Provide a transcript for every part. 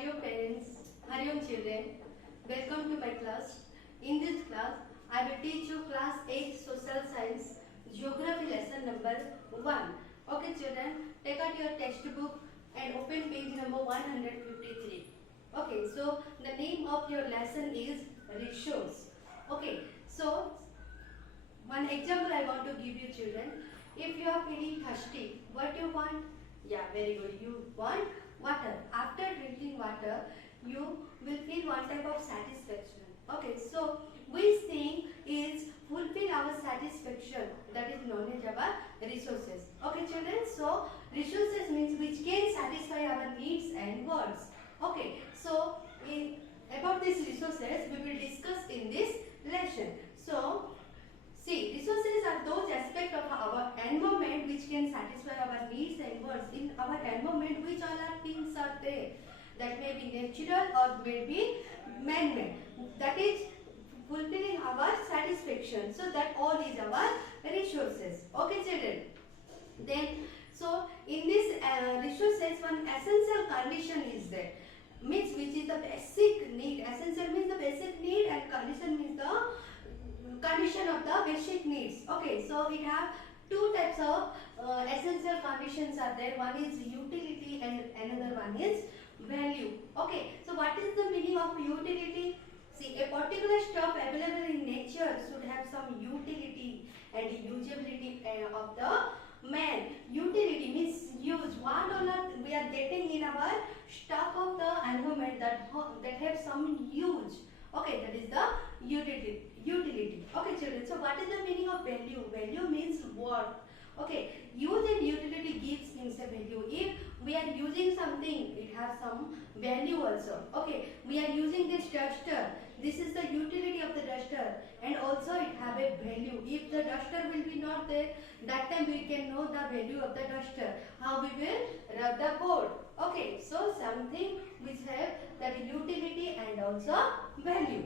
Hariom parents, Hariom children, welcome to my class. In this class, I will teach you class 8 social science geography lesson number 1. Okay children, take out your textbook and open page number 153. Okay, so the name of your lesson is ratios. Okay, so one example I want to give you children. If you are feeling thirsty, what you want? Yeah, very good. You want water. After drinking water, you will feel one type of satisfaction. Okay, so which thing is fulfill our satisfaction? That is known as our resources. Okay, children. So resources means which can satisfy our needs and wants. Okay, so about these resources we will discuss in this lesson. So see, resources are those aspects of our environment which can satisfy our needs and wants. In our environment, which all are things are there? That may be natural or may be man-made. That is fulfilling our satisfaction. So that all is our resources. Okay, children. Then, so in this resources, one essential condition is there. Means which is the basic need. Essential means the basic need and condition means the condition of the basic needs. Okay, so we have two types of essential conditions are there. One is utility and another one is value. Okay, so what is the meaning of utility? See, a particular stuff available in nature should have some utility and usability of the man. Utility means use. $1 we are getting in our stuff of the environment that have some use. Okay, that is the utility. Okay, children. So, what is the meaning of value? Value means worth. Okay, use and utility gives things a value. If we are using something, it has some value also. Okay, we are using this duster. This is the utility of the duster, and also it have a value. If the duster will be not there, that time we can know the value of the duster. How we will rub the board. Okay, so something which have that utility and also value.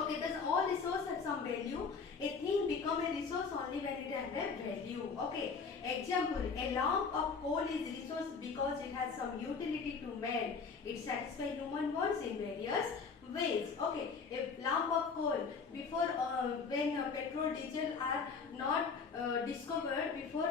Okay, thus all resource have some value. A thing become a resource only when it has a value. Okay, example, a lump of coal is resource because it has some utility to man. It satisfies human wants in various ways. Okay, a lump of coal before when petrol, diesel are not discovered, before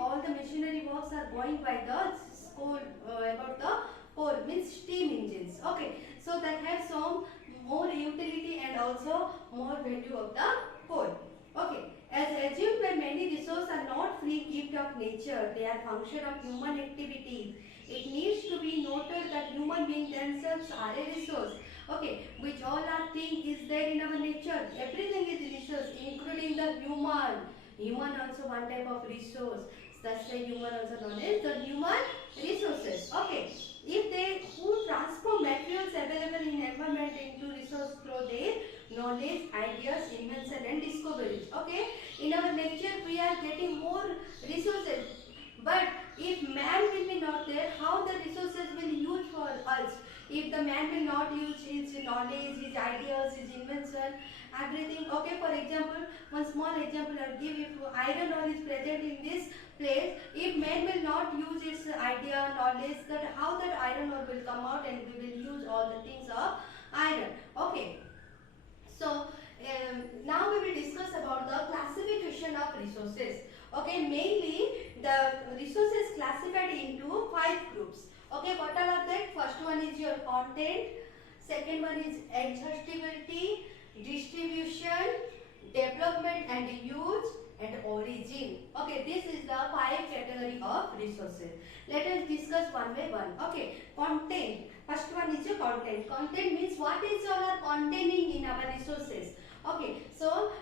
all the machinery works are going by the coal about the coal means steam engines. Okay, so that has some more utility and also more value of the coal. Okay, as assumed that many resources are not free gift of nature, they are function of human activities. It needs to be noted that human beings themselves are a resource. Okay, which all are thing is there in our nature. Everything is resource, including the human. Human also one type of resource. That's why human also known as the human resources. Okay, if they who transform materials available in environment into resource through their knowledge, ideas, invention and discoveries. Okay, in our nature we are getting more resources, but if man will be not there, how the resources will use for us? If the man will not use his knowledge, his ideas, his invention, everything. Okay, for example, one small example I will give. If iron ore is present in this place, if man will not use its idea, knowledge, that how that iron ore will come out and we will use all the things of iron. Okay, so now we will discuss about the classification of resources. Okay, mainly the resources classified into 5 groups. Okay, what all are that? First one is your content, second one is exhaustibility, distribution, development and use, and origin. Okay, this is the 5 category of resources. Let us discuss one by one. Okay, content. First one is your content. Content means what is all are containing in our resources. Okay, so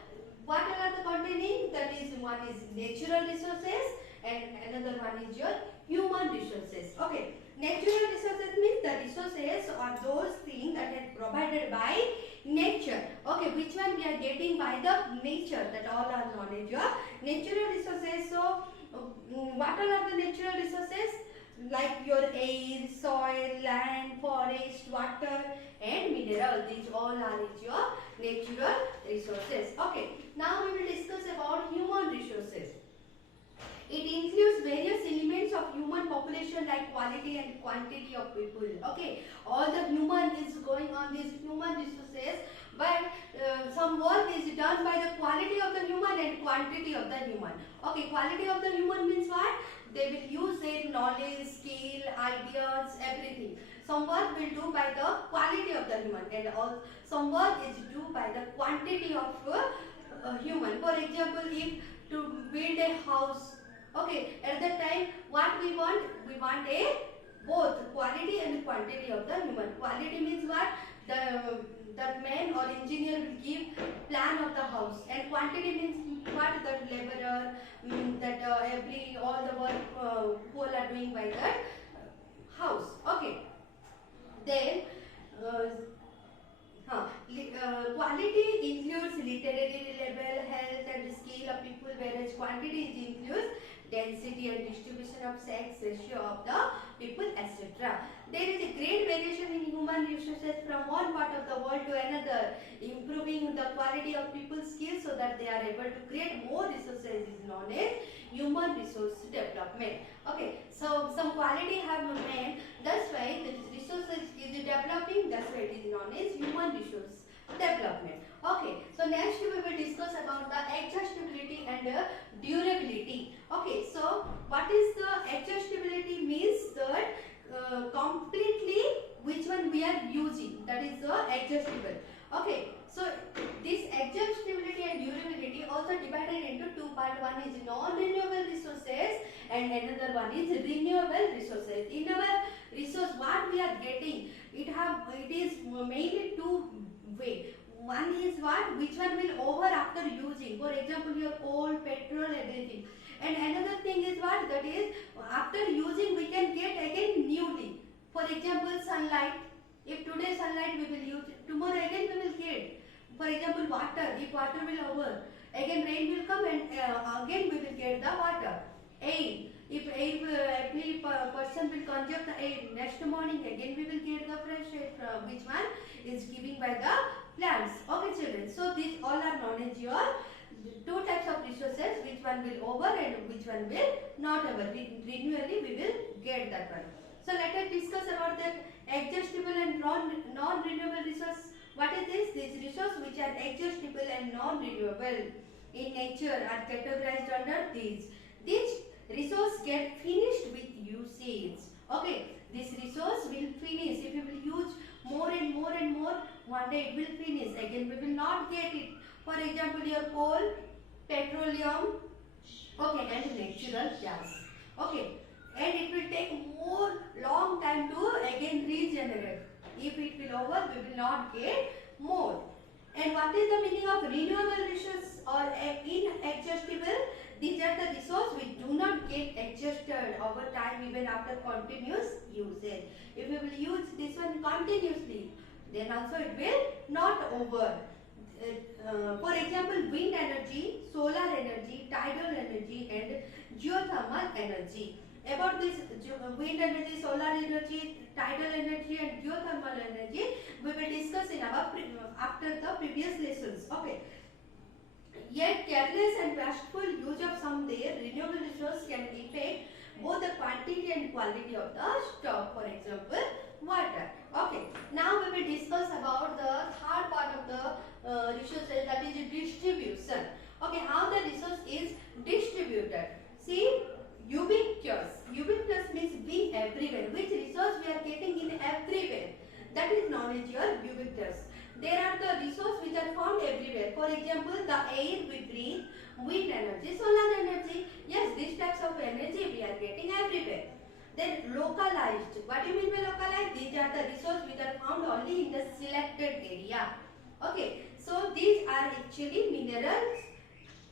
what all are the containing? That is, one is natural resources and another one is your human resources. Okay, natural resources means the resources are those things that are provided by nature. Okay, which one we are getting by the nature, that all are known as your natural resources. So what all are the natural resources? Like your air, soil, land, forest, water and mineral. These all are your natural resources. Okay, now we will discuss about human resources. It includes various elements of human population like quality and quantity of people. Okay, all the human is going on these human resources, but some work is done by the quality of the human and quantity of the human. Okay, quality of the human means what? They will use their knowledge, skill, ideas, everything. Some work will do by the quality of the human, and all some work is do by the quantity of human. For example, if to build a house, okay, at that time what we want? We want a both quality and quantity of the human. Quality means what? The man or engineer will give plan of the house, and quantity means what? That laborer, that every all the work who are doing by that house. Okay, then quality includes literary level, health and skill of people, whereas quantity includes density and distribution of sex ratio of the people, etc. There is a great variation in human resources from one part of the world to another. Improving the quality of people's skills so that they are able to create more resources is known as human resource development. Okay, so some quality have remained, that's why the resources is developing, that's why it is known as human resource development. Okay, so next we will discuss about the adjustability and durability. Okay, so what is the adjustability? Means that completely which one we are using, that is the adjustable. Okay, so this adjustability and durability also divided into two parts. One is non-renewable resources and another one is renewable resources. In our resource what we are getting, it is mainly two way. One is what? Which one will over after using. For example, your coal, petrol, everything. And another thing is what? That is after using we can get again newly. For example, sunlight. If today sunlight we will use, tomorrow again we will get. For example, water. If water will over, again rain will come and again we will get the water. Air. If every person will consume the air, next morning again we will get the fresh air. Which one is given by the plants? Okay, children. So these all are known as your two types of resources. Which one will over and which one will not over. Renewally we will get that one. So let us discuss about the adjustable and non-renewable resource. What is this? These resources which are adjustable and non-renewable in nature are categorized under these. These resource get finished with usage. Okay, this resource will finish. If you will use more and more and more, one day it will finish. Again, we will not get it. For example, your coal, petroleum, okay, and natural gas. Okay, and it will take more long time to again regenerate. If it will over, we will not get more. And what is the meaning of renewable resource or inadjustable? These are the resources which do not get adjusted over time even after continuous usage. If we will use this one continuously, then also it will not over. For example, wind energy, solar energy, tidal energy and geothermal energy. About this wind energy, solar energy, tidal energy and geothermal energy, we will discuss in our after the previous lessons. Okay. Yet careless and wasteful use of some their renewable resource can affect both the quantity and quality of the stock. For example, water. Okay. Now we will discuss about the third part of the resources, that is distribution. Okay, how the resource is distributed. See, ubiquitous. Ubiquitous means being everywhere. Which resource we are getting in everywhere. That is known as your ubiquitous. There are the resources which are found everywhere. For example, the air we breathe, wind energy, solar energy. Yes, these types of energy we are getting everywhere. Then localized. What do you mean by localized? These are the resources which are found only in the selected area. Okay, so these are actually minerals,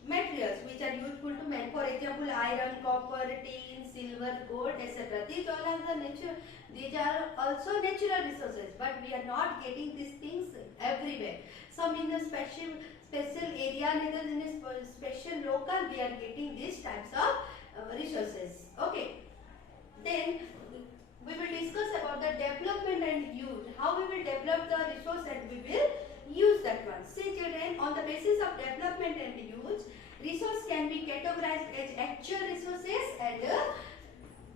materials which are useful to man. For example, iron, copper, tin, silver, gold, etc. These all are the nature. These are also natural resources, but we are not getting these things everywhere. Some in the special area, others in a special local, we are getting these types of resources. Okay. Then we will discuss about the development and use. How we will develop the resource and we will use that one. See children, on the basis of development and use, Resource can be categorized as actual resources and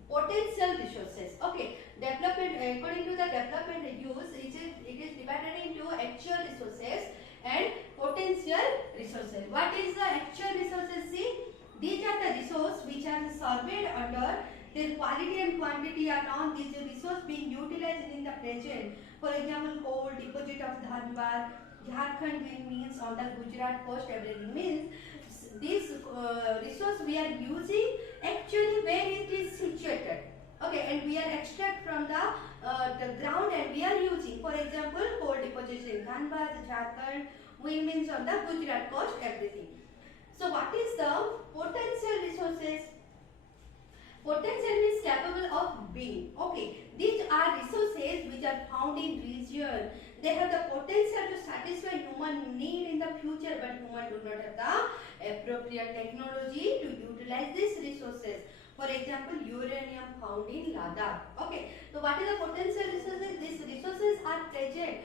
potential resources. Okay, development according to the development use, it is divided into actual resources and potential resources. What is the actual resources? See, these are the resources which are surveyed under their quality and quantity are known. These resources being utilized in the present. For example, coal deposit of Dhanbad, Jharkhand means on the Gujarat coast. Everything means this resource we are using actually where it is situated. Okay, and we are extract from the ground and we are using. For example, coal deposits in Dhanbad, Jharkhand, wind means on the Gujarat coast. Everything. So, what is the potential resources? Potential is capable of being. Okay, these are resources which are found in region. They have the potential to satisfy human need in the future, but human do not have the appropriate technology to utilize these resources. For example, uranium found in Ladakh. Okay, so what is the potential resources? These resources are present,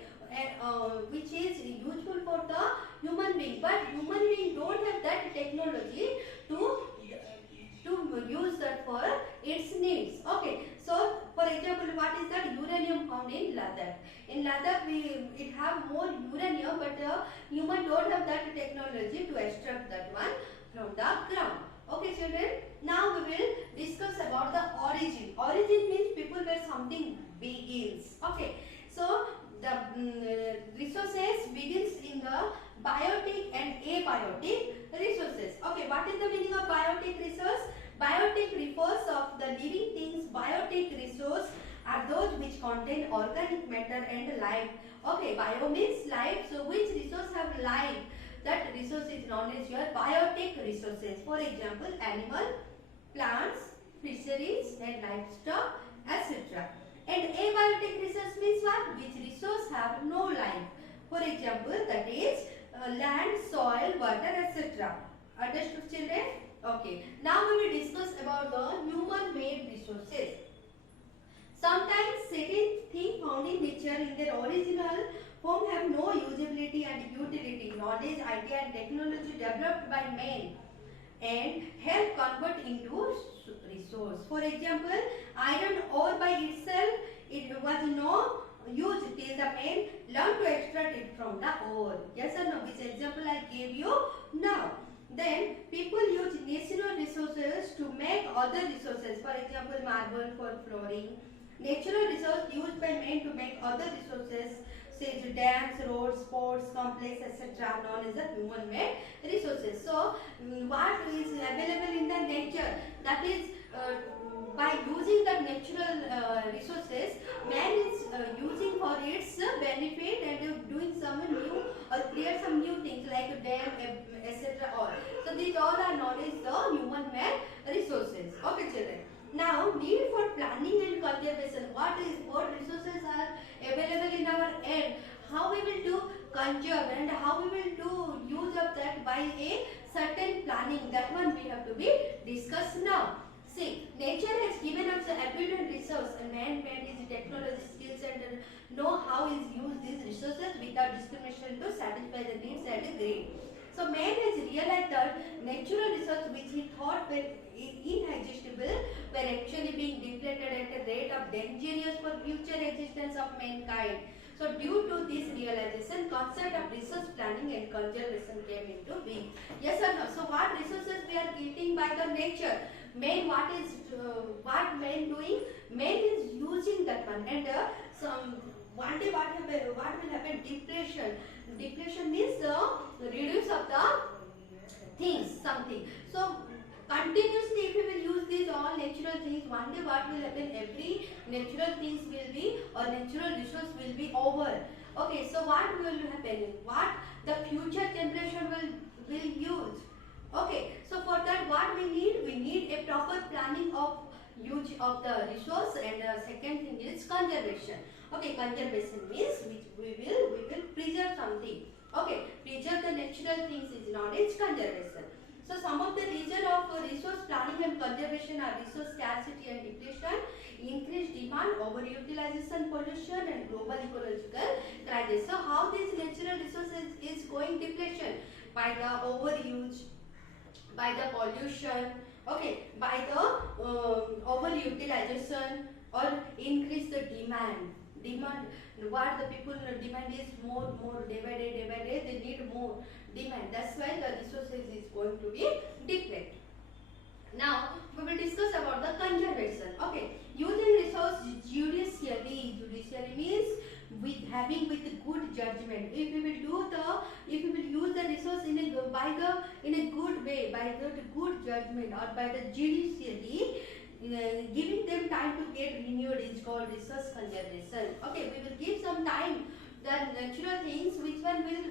which is useful for the human being, but human being don't have that technology to use that for its needs. Okay, so for example, what is that? Uranium found in Ladakh. In Ladakh, it have more uranium, but human don't have that technology to extract that one from the ground. Okay, children. Now we will discuss about the origin. Origin means people where something begins. Okay, so the resources begins in the biotic and abiotic resources. Okay, what is the meaning of biotic resource? Biotic refers of the living things. Biotic resource are those which contain organic matter and life. Okay, bio means life. So which resource have life? That resource is known as your biotic resources. For example, animal, plants, fisheries and livestock, etc. And abiotic resource means what? Which resource have no life. For example, that is land, soil, water, etc. Understood, children? Okay. Now we will discuss about the human-made resources. Sometimes certain things found in nature in their original form have no usability and utility. Knowledge, idea and technology developed by man and help convert into resource. For example, iron ore by itself, it was no use till the man learned to extract it from the ore. Yes or no? Which example I gave you now. Then people use natural resources to make other resources. For example, marble for flooring. Natural resource used by men to make other resources, say dams, roads, ports, complex, etc. known as the human-made resources. So, what is available in the nature? That is, by using the natural resources, man is using for its benefit and doing some new or create some new things like a dam, etc. All. So, these all are known as the human-made resources. Okay, children. Now, need for planning and conservation. What resources are available in our end? How we will do conserve and how we will do use of that by a certain planning. That one we have to be discussed now. See, nature has given us an abundant resource and man made his technology skills and know how is used these resources without discrimination to satisfy the needs and greed. So man has realized that natural resources which he thought were inexhaustible were actually being depleted at a rate of dangerous for future existence of mankind. So due to this realization, concept of resource planning and conservation came into being. Yes or no? So what resources we are getting by the nature? Man, what man doing? Man is using that one, and one day what will happen? Depletion. Depletion means the reduce of the things, something. So continuously if we will use these all natural things, one day what will happen? Every natural things will be or natural resource will be over. Okay, so what will happen? What the future generation will use? Okay, so for that what we need? We need a proper planning of use of the resource, and second thing is conservation. Okay, conservation means which we will preserve something. Okay, preserve the natural things is known as conservation. So some of the reason of resource planning and conservation are resource scarcity and depletion, increased demand, overutilization, pollution and global ecological crisis. So how this natural resources is going depletion? By the overuse, by the pollution, okay, by the overutilization or increase the demand. What the people demand is more day by day they need more demand. That's why the resources is going to be depleted. Now we will discuss about the conservation. Okay, using resource judicially. Judicially means with having with good judgment. If we will use the resource in a good way, by the good judgment or by the judicially, giving them time to get renewed is called resource conservation. Okay, we will give some time the natural things which one will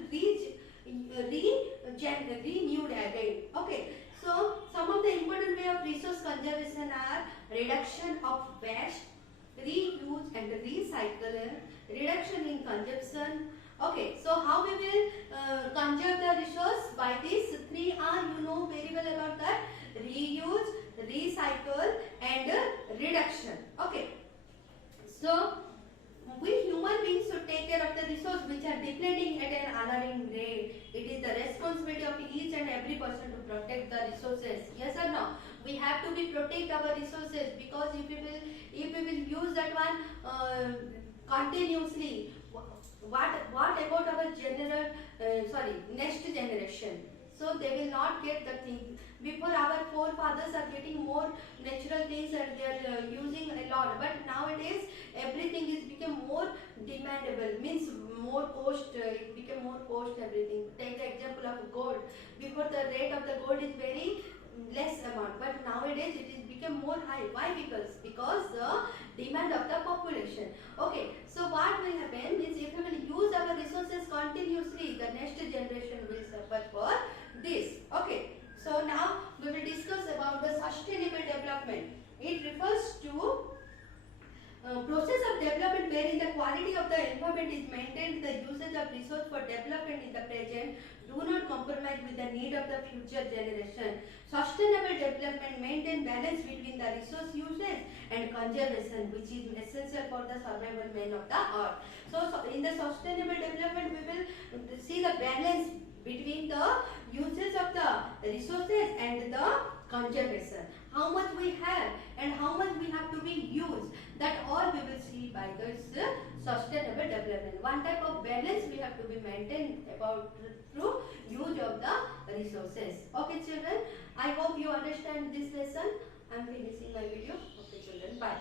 renewed again. Okay, so some of the important way of resource conservation are reduction of waste, reuse and recycle, reduction in consumption. Okay, so how we will conserve the resource? By these 3R, you know very well about that: reuse, recycle and reduction. Okay, so we human beings should take care of the resource which are depleting at an alarming rate. It is the responsibility of each and every person to protect the resources. Yes or no? We have to be protect our resources, because if we will use that one continuously, what about our next generation? So they will not get the thing. Before, our forefathers are getting more natural things and they are using a lot, but nowadays everything is become more demandable, means more cost, it became more cost everything. Take the example of gold. Before, the rate of the gold is very less amount, but nowadays it is become more high. Why? Because the demand of the population. Okay, so what will happen is, if we will use our resources continuously, the next generation will suffer for this. Okay, so now we will discuss about the sustainable development. It refers to process of development wherein the quality of the environment is maintained, the usage of resource for development in the present do not compromise with the need of the future generation. Sustainable development maintain balance between the resource usage and conservation, which is essential for the survival man of the earth. So in the sustainable development, we will see the balance between the usage of the resources and the conservation. How much we have and how much we have to be used, that all we will see by this sustainable development. One type of balance we have to be maintained about through use of the resources. Okay children, I hope you understand this lesson. I am finishing my video. Okay children, bye.